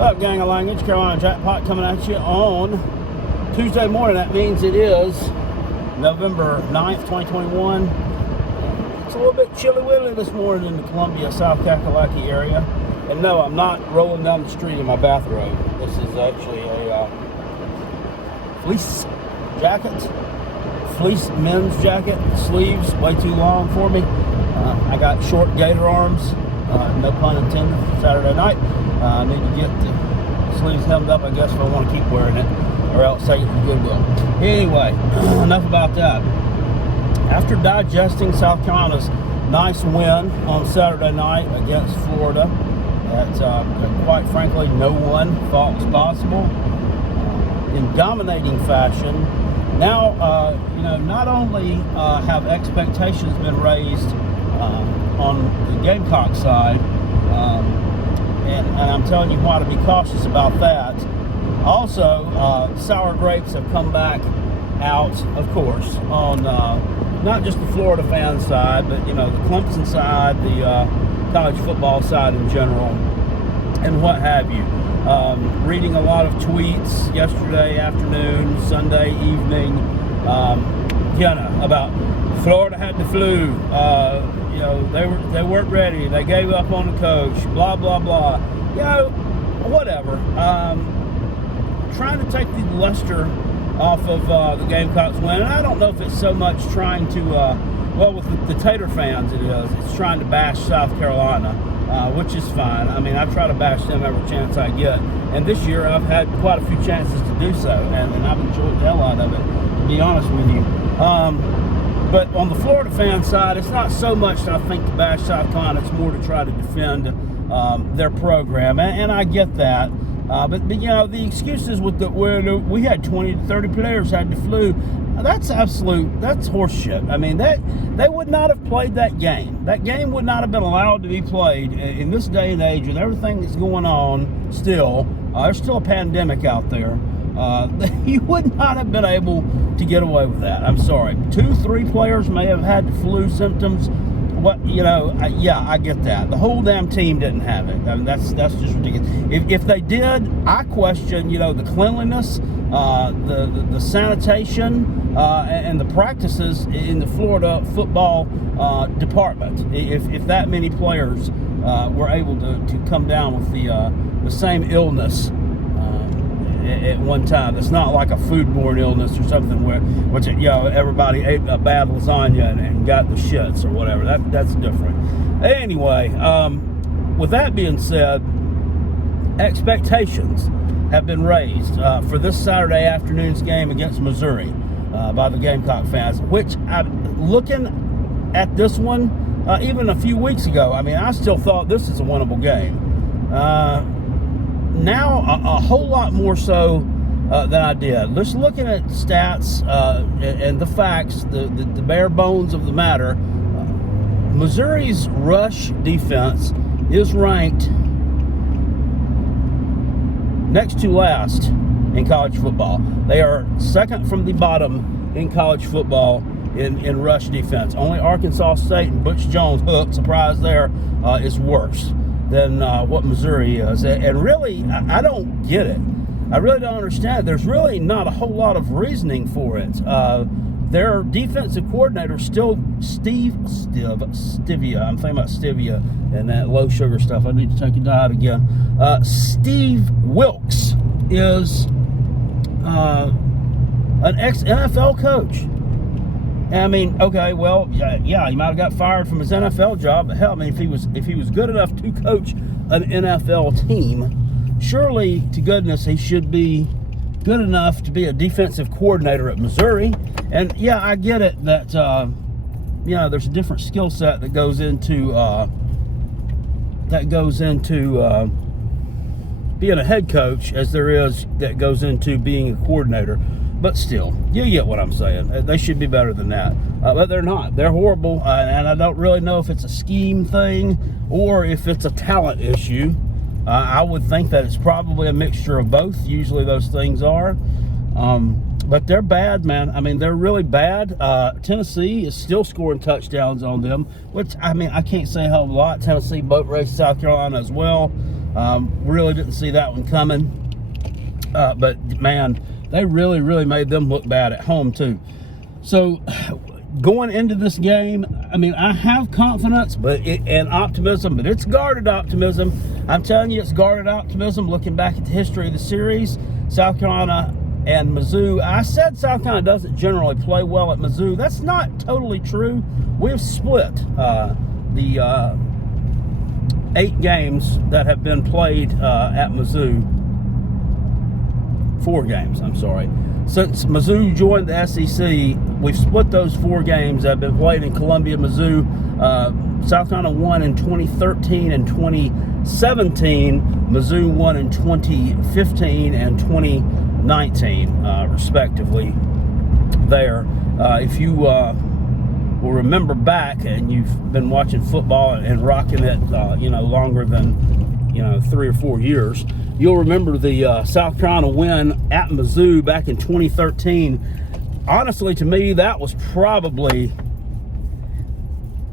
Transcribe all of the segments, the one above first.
Up, gang of language, Carolina Jackpot coming at you on Tuesday morning. That means it is November 9th, 2021. It's a little bit chilly-willy this morning in the Columbia, South Kakalaki area. And no, I'm not rolling down the street in my bathrobe. This is actually a fleece jacket, fleece men's jacket, sleeves way too long for me. I got short gator arms, no pun intended, Saturday night. I need to get the sleeves hemmed up, I guess, if I want to keep wearing it, or else take it to Goodwill. Anyway, enough about that. After digesting South Carolina's nice win on Saturday night against Florida, that quite frankly no one thought was possible, in dominating fashion, now not only have expectations been raised on the Gamecock side. And I'm telling you why to be cautious about that. Also, sour grapes have come back out, of course, on not just the Florida fan side, but the Clemson side, the college football side in general, and what have you. Reading a lot of tweets yesterday afternoon, Sunday evening, about Florida had the flu. They weren't ready. They gave up on the coach. Blah blah blah. Whatever. Trying to take the luster off of the Gamecocks win, and I don't know if it's so much trying to. With the Tater fans, it is. It's trying to bash South Carolina, which is fine. I mean, I try to bash them every chance I get, and this year I've had quite a few chances to do so, and I've enjoyed the hell out of it, to be honest with you. But on the Florida fan side, it's not so much that I think to bash South Carolina. It's more to try to defend their program, and I get that. But the excuses with we had 20 to 30 players had the flu. That's horseshit. I mean, they would not have played that game. That game would not have been allowed to be played in this day and age with everything that's going on still. There's still a pandemic out there. You would not have been able to get away with that. I'm sorry. 2-3 players may have had the flu symptoms. I get that. The whole damn team didn't have it. I mean, that's just ridiculous. If they did, I question, the cleanliness, the sanitation, and the practices in the Florida football department. If that many players were able to come down with the same illness at one time. It's not like a foodborne illness or something which everybody ate a bad lasagna and got the shits or whatever. That's different. Anyway, with that being said, expectations have been raised for this Saturday afternoon's game against Missouri by the Gamecock fans, which looking at this one even a few weeks ago, I still thought this is a winnable game. Now a whole lot more so than I did. Just looking at stats and the facts, the bare bones of the matter, Missouri's rush defense is ranked next to last in college football. They are second from the bottom in college football in rush defense. Only Arkansas State and Butch Jones, surprise there, is worse than what Missouri is. And really, I don't get it. I really don't understand. There's really not a whole lot of reasoning for it. Their defensive coordinator, still Stevia. I'm thinking about Stevia and that low sugar stuff. I need to take a diet again. Steve Wilkes is an ex-NFL coach. Okay, well, yeah, he might have got fired from his NFL job, but hell, if he was good enough to coach an NFL team, surely to goodness he should be good enough to be a defensive coordinator at Missouri. And yeah, I get it that there's a different skill set that goes into being a head coach as there is that goes into being a coordinator. But still, you get what I'm saying. They should be better than that. But they're not. They're horrible. And I don't really know if it's a scheme thing or if it's a talent issue. I would think that it's probably a mixture of both. Usually those things are. But they're bad, man. I mean, they're really bad. Tennessee is still scoring touchdowns on them, which, I mean, I can't say a hell of a lot. Tennessee boat raced South Carolina as well. Really didn't see that one coming. But man, they really made them look bad at home too. So going into this game, I mean, I have confidence and optimism, but it's guarded optimism. I'm telling you, it's guarded optimism. Looking back at the history of the series, South Carolina and Mizzou. I said South Carolina doesn't generally play well at Mizzou. That's not totally true. We've split the 8 games that have been played at Mizzou. 4 games, I'm sorry. Since Mizzou joined the SEC, we've split those 4 games that have been played in Columbia, Mizzou. South Carolina won in 2013 and 2017. Mizzou won in 2015 and 2019, respectively. There, if you will remember back, and you've been watching football and rocking it, longer than 3 or 4 years, you'll remember the South Carolina win at Mizzou back in 2013. Honestly, to me, that was probably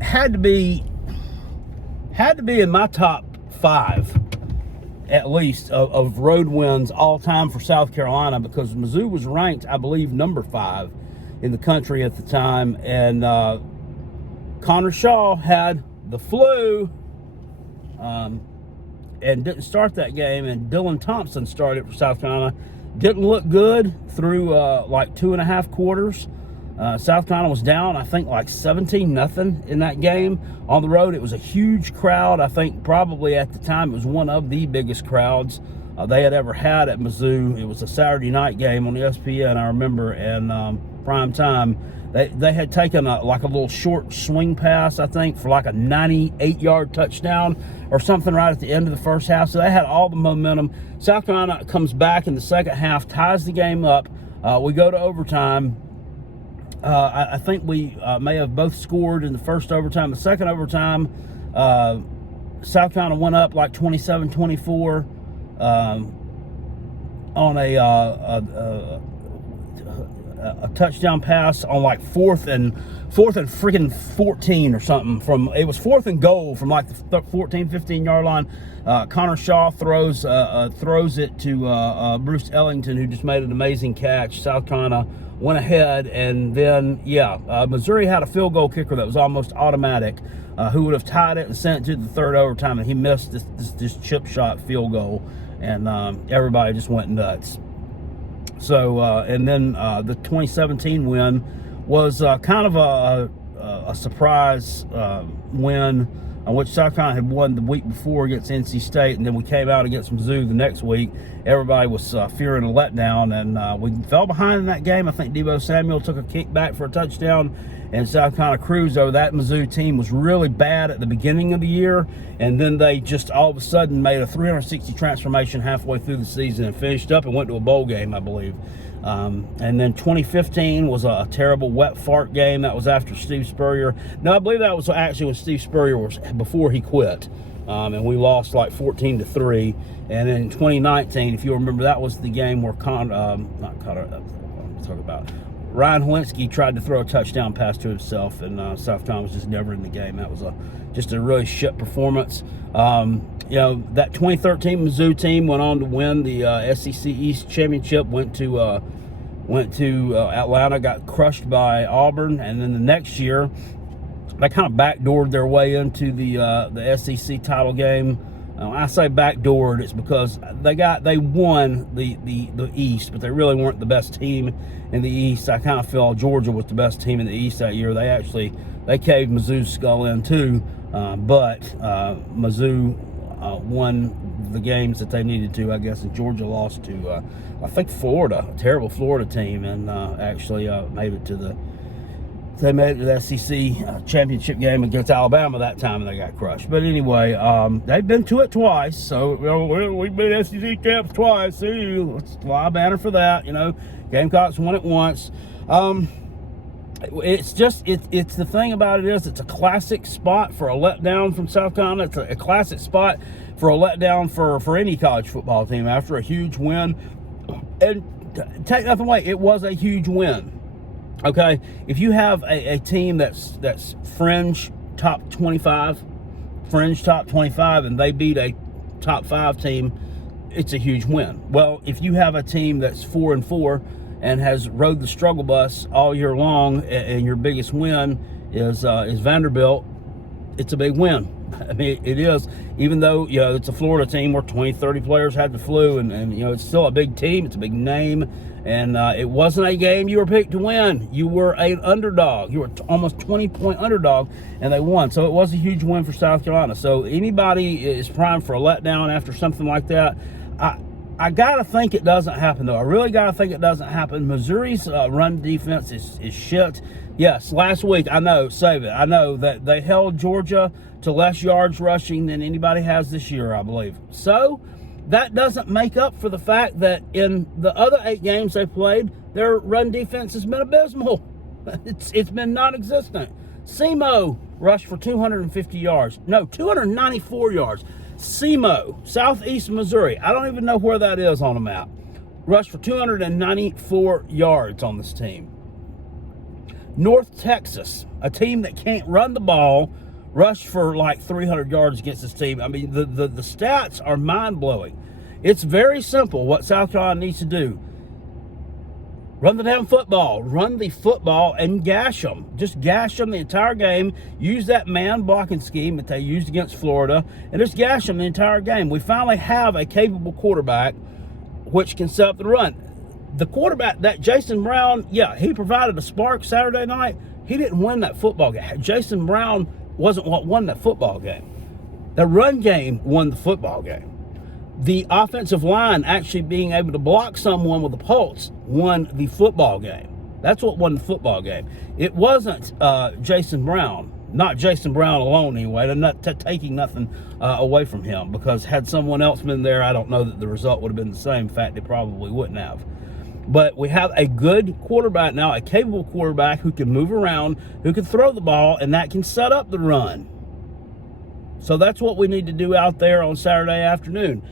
had to be in my top 5, at least, of road wins all time for South Carolina, because Mizzou was ranked, I believe, number 5 in the country at the time, and Connor Shaw had the flu. And didn't start that game, and Dylan Thompson started for South Carolina. Didn't look good through like 2.5 quarters. South Carolina was down, I think, like 17-0 in that game on the road. It was a huge crowd. I think probably at the time it was one of the biggest crowds they had ever had at Mizzou. It was a Saturday night game on ESPN, I remember, and prime time. They had taken a little short swing pass, I think, for like a 98-yard touchdown or something right at the end of the first half. So they had all the momentum. South Carolina comes back in the second half, ties the game up. We go to overtime. I think we may have both scored in the first overtime. The second overtime, South Carolina went up like 27-24 on a touchdown pass on like fourth and freaking 14 or something. It was 4th and goal from like the 14-15-yard line. Connor Shaw throws it to Bruce Ellington, who just made an amazing catch. South Carolina went ahead, and then Missouri had a field goal kicker that was almost automatic, who would have tied it and sent it to the third overtime, and he missed this chip shot field goal, and everybody just went nuts. So, and then the 2017 win was kind of a surprise win, which South Carolina had won the week before against NC State, and then we came out against Mizzou the next week. Everybody was fearing a letdown, and we fell behind in that game. I think Deebo Samuel took a kick back for a touchdown, and South Carolina cruised over. That Mizzou team was really bad at the beginning of the year, and then they just all of a sudden made a 360 transformation halfway through the season and finished up and went to a bowl game, I believe. And then 2015 was a terrible wet fart game. That was after Steve Spurrier. No, I believe that was actually when Steve Spurrier was before he quit. And we lost like 14-3. And then 2019, if you remember, that was the game where Ryan Holinsky tried to throw a touchdown pass to himself, and South Carolina was just never in the game. That was just a really shit performance. That 2013 Mizzou team went on to win the SEC East Championship, went to Atlanta, got crushed by Auburn, and then the next year they kind of backdoored their way into the SEC title game. When I say backdoored, it's because they won the East, but they really weren't the best team in the East. I kind of feel Georgia was the best team in the East that year. They caved Mizzou's skull in too, but Mizzou won the games that they needed to, I guess, and Georgia lost to I think Florida, a terrible Florida team, and actually made it to the SEC championship game against Alabama that time, and they got crushed. But anyway, they've been to it twice, so we've been SEC champs twice. See, let's fly a banner for that. Gamecocks won it once. It's the thing about it is it's a classic spot for a letdown from South Carolina. It's a classic spot for a letdown for any college football team after a huge win. And take nothing away, it was a huge win. Okay, if you have a team that's fringe top 25, and they beat a top 5 team, it's a huge win. Well, if you have a team that's 4-4 and has rode the struggle bus all year long, and your biggest win is Vanderbilt, it's a big win. I mean, it is, even though, it's a Florida team where 20, 30 players had the flu, and it's still a big team. It's a big name, and it wasn't a game you were picked to win. You were an underdog. You were almost 20-point underdog, and they won. So it was a huge win for South Carolina. So anybody is primed for a letdown after something like that. I got to think it doesn't happen, though. I really got to think it doesn't happen. Missouri's run defense is shit. Yes, last week, I know, save it. I know that they held Georgia to less yards rushing than anybody has this year, I believe. So that doesn't make up for the fact that in the other 8 games they played, their run defense has been abysmal. It's been non-existent. SEMO rushed for 250 yards. No, 294 yards. SEMO, Southeast Missouri. I don't even know where that is on a map. Rushed for 294 yards on this team. North Texas, a team that can't run the ball, rushed for like 300 yards against this team. I mean, the stats are mind-blowing. It's very simple what South Carolina needs to do. Run the damn football. Run the football and gash them. Just gash them the entire game. Use that man blocking scheme that they used against Florida, and just gash them the entire game. We finally have a capable quarterback which can set up the run. The quarterback, that Jason Brown, he provided a spark Saturday night. He didn't win that football game. Jason Brown wasn't what won that football game. The run game won the football game. The offensive line actually being able to block someone with a pulse won the football game. That's what won the football game. It wasn't Jason Brown. Not Jason Brown alone anyway. They're not taking nothing away from him, because had someone else been there, I don't know that the result would have been the same. In fact, it probably wouldn't have. But we have a good quarterback now, a capable quarterback who can move around, who can throw the ball, and that can set up the run. So that's what we need to do out there on Saturday afternoon.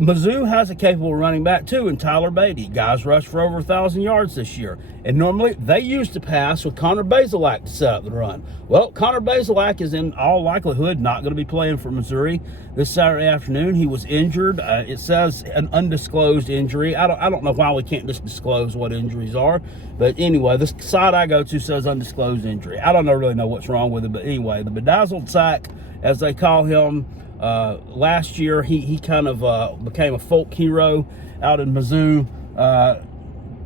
Mizzou has a capable running back too in Tyler Beatty. Guys rushed for over 1,000 yards this year. And normally they used to pass with Connor Bazelak to set up the run. Well, Connor Bazelak is in all likelihood not going to be playing for Missouri this Saturday afternoon. He was injured. It says an undisclosed injury. I don't know why we can't just disclose what injuries are. But anyway, this site I go to says undisclosed injury. I don't really know what's wrong with it. But anyway, the bedazzled sack, as they call him, last year, he kind of became a folk hero out in Mizzou,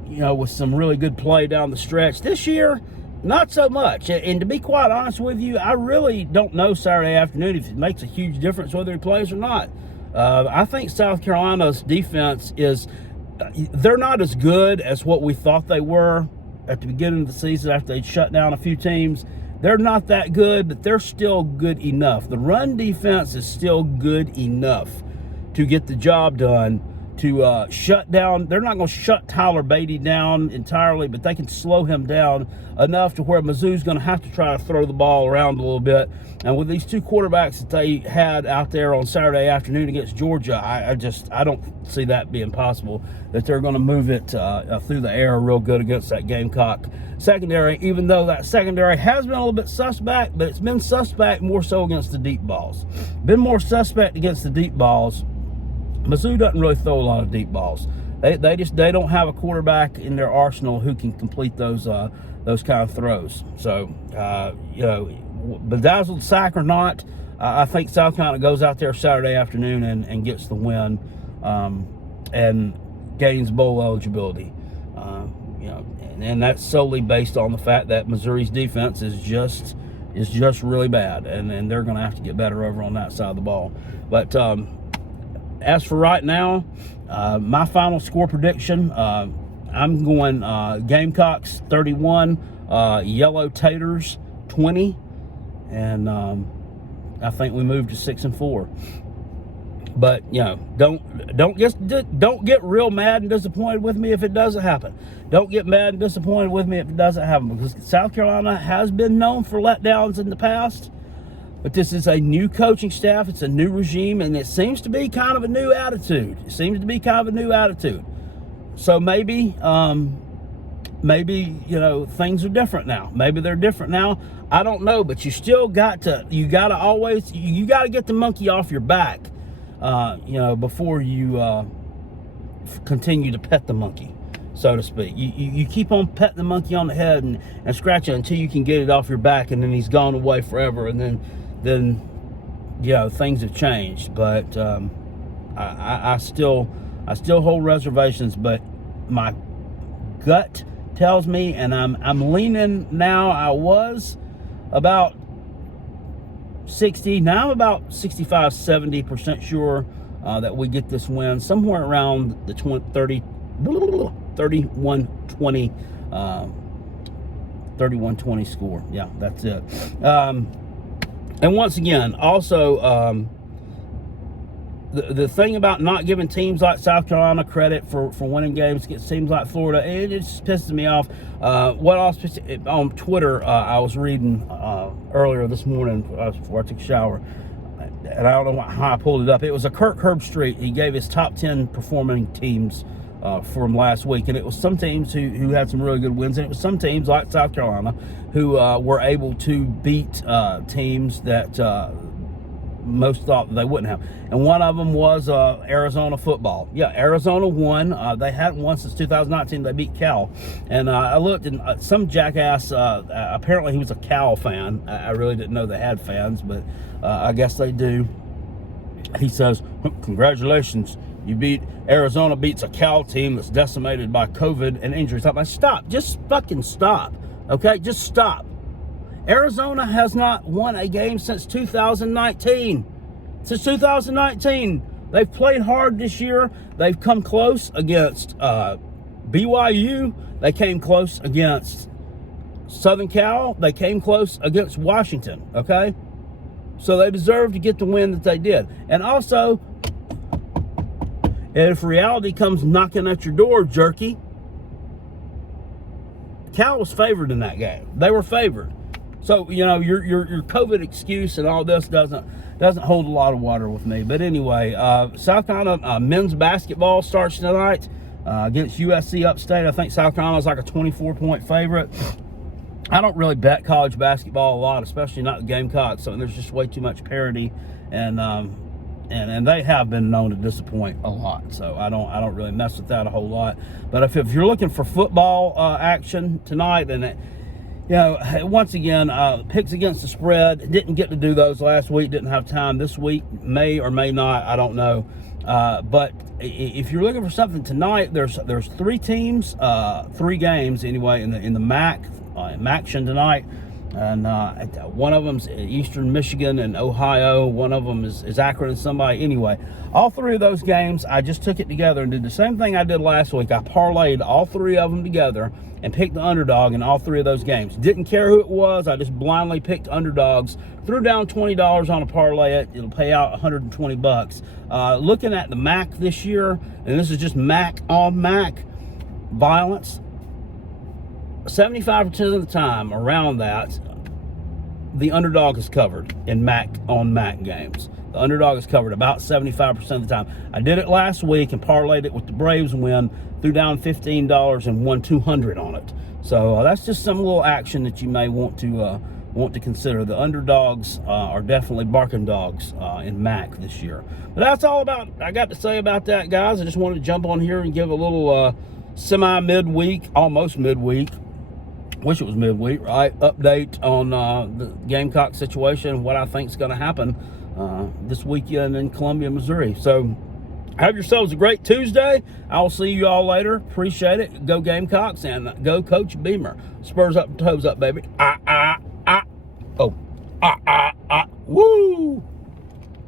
with some really good play down the stretch. This year, not so much. And to be quite honest with you, I really don't know Saturday afternoon if it makes a huge difference whether he plays or not. I think South Carolina's defense they're not as good as what we thought they were at the beginning of the season after they'd shut down a few teams. They're not that good, but they're still good enough. The run defense is still good enough to get the job done, to shut down. They're not going to shut Tyler Beatty down entirely, but they can slow him down enough to where Mizzou's going to have to try to throw the ball around a little bit. And with these 2 quarterbacks that they had out there on Saturday afternoon against Georgia, I don't see that being possible, that they're going to move it through the air real good against that Gamecock secondary, even though that secondary has been a little bit suspect, but it's been suspect more so against the deep balls. Been more suspect against the deep balls. Mizzou doesn't really throw a lot of deep balls. They don't have a quarterback in their arsenal who can complete those kind of throws. So bedazzled sack or not, I think South Carolina goes out there Saturday afternoon and gets the win, and gains bowl eligibility. And that's solely based on the fact that Missouri's defense is just really bad, and they're going to have to get better over on that side of the ball. But as for right now, my final score prediction, I'm going Gamecocks 31, Yellow Taters 20, and I think we move to 6-4. But don't get real mad and disappointed with me if it doesn't happen. Don't get mad and disappointed with me if it doesn't happen, because South Carolina has been known for letdowns in the past. But this is a new coaching staff. It's a new regime, and it seems to be kind of a new attitude. So maybe things are different now. Maybe they're different now. I don't know, but you still got to get the monkey off your back before you continue to pet the monkey, so to speak. You keep on petting the monkey on the head and scratching it until you can get it off your back, and then he's gone away forever, and then things have changed. But I still hold reservations, but my gut tells me, and I'm leaning now. I was about 60, now I'm about 65-70% sure that we get this win somewhere around the 31-20 score. Yeah, that's it. And once again, also, the thing about not giving teams like South Carolina credit for winning games against teams like Florida, it just pisses me off. What else? On Twitter, I was reading earlier this morning before I took a shower, and I don't know how I pulled it up. It was a Kirk Herbstreit. He gave his top 10 performing teams from last week, and it was some teams who had some really good wins, and it was some teams like South Carolina who were able to beat teams that most thought they wouldn't have. And one of them was Arizona football. Yeah, Arizona won. They hadn't won since 2019. They beat Cal. And I looked, and some jackass, apparently he was a Cal fan. I really didn't know they had fans, but I guess they do. He says, congratulations, Arizona beats a Cal team that's decimated by COVID and injuries. I'm like, stop. Just fucking stop. Okay? Just stop. Arizona has not won a game since 2019. Since 2019. They've played hard this year. They've come close against BYU. They came close against Southern Cal. They came close against Washington. Okay? So they deserve to get the win that they did. And also, if reality comes knocking at your door, jerky, Cal was favored in that game. They were favored. So, your COVID excuse and all this doesn't hold a lot of water with me. But anyway, South Carolina men's basketball starts tonight against USC Upstate. I think South Carolina's like a 24-point favorite. I don't really bet college basketball a lot, especially not the Gamecocks. So there's just way too much parity, and they have been known to disappoint a lot. So I don't really mess with that a whole lot. But if you're looking for football action tonight, and once again, picks against the spread. Didn't get to do those last week. Didn't have time this week. May or may not. I don't know. But if you're looking for something tonight, there's three teams, three games anyway in the MAC action tonight. And one of them's Eastern Michigan and Ohio. One of them is Akron and somebody. Anyway, all three of those games, I just took it together and did the same thing I did last week. I parlayed all three of them together and picked the underdog in all three of those games. Didn't care who it was. I just blindly picked underdogs. Threw down $20 on a parlay. It'll pay out 120 bucks. Looking at the MAC this year, and this is just MAC on MAC violence, 75% of the time around that, the underdog is covered in MAC on MAC games. The underdog is covered about 75% of the time. I did it last week and parlayed it with the Braves win, threw down $15 and won $200 on it. So that's just some little action that you may want to consider. The underdogs are definitely barking dogs in MAC this year. But that's all I got to say about that, guys. I just wanted to jump on here and give a little semi-midweek, almost midweek, wish it was midweek, right? Update on the Gamecock situation, what I think is going to happen this weekend in Columbia, Missouri. So have yourselves a great Tuesday. I'll see you all later. Appreciate it. Go Gamecocks and go Coach Beamer. Spurs up, toes up, baby. Oh.